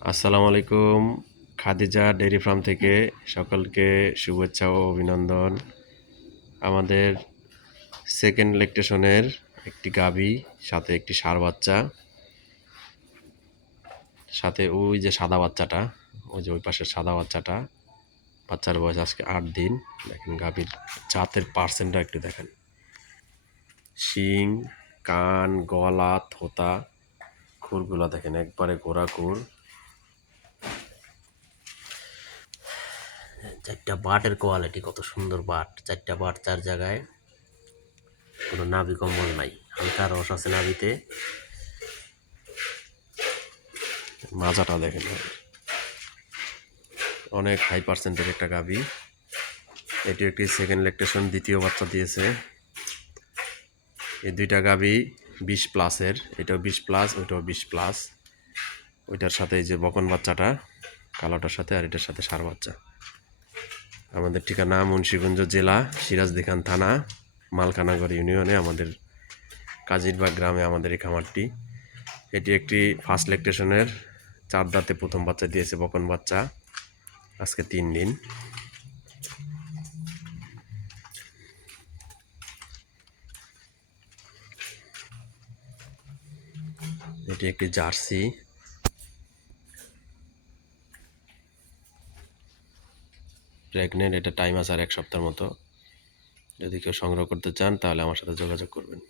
আসসালামু আলাইকুম। Khadija dairy farm থেকে সকলকে শুভেচ্ছা ও অভিনন্দন। আমাদের সেকেন্ড ল্যাকটেশনের একটি গাভী, সাথে একটি ষাঁড় বাচ্চা, সাথে ওই যে সাদা বাচ্চাটা, ওই যে ওই পাশের সাদা বাচ্চাটা। বাচ্চার বয়স আজকে 8 দিন। দেখেন গাভীর জাতের পার্সেন্টটা একটু দেখেন। শিং, কান, গলা, থোতা, খুরগুলা দেখেন একবারে গোড়া খুর। চারটা বাটের কোয়ালিটি কত সুন্দর বাট, চারটা বাট চার জায়গায়, কোনো নাভি কম্বল নাই, হালকা রস আছে নাভিতে। মাজাটা দেখেন, অনেক হাই পার্সেন্টের একটা গাভী। এটি একটি সেকেন্ড ল্যাকটেশন, দ্বিতীয় বাচ্চা দিয়েছে। এই দুইটা গাভী 20+-এর, এটাও 20+, ওইটাও 20+। ওইটার সাথে এই যে বকন বাচ্চাটা কালোটার সাথে, আর এটার সাথে ষাঁড় বাচ্চা। আমাদের ঠিকানা মুন্সিগঞ্জ জেলা, সিরাজদিখান থানা, মালকানগর ইউনিয়নে, আমাদের কাজিরবাগ গ্রামে আমাদের এই খামারটি। এটি একটি ফার্স্ট ল্যাকটেশনের 4 দাঁতে প্রথম বাচ্চা দিয়েছে, বকন বাচ্চা, আজকে 3 দিন। এটি একটি জার্সি, প্রেগনেন্ট। এটা টাইম আছে আর 1 সপ্তাহের মতো। যদি কেউ সংগ্রহ করতে চান তাহলে আমার সাথে যোগাযোগ করবেন।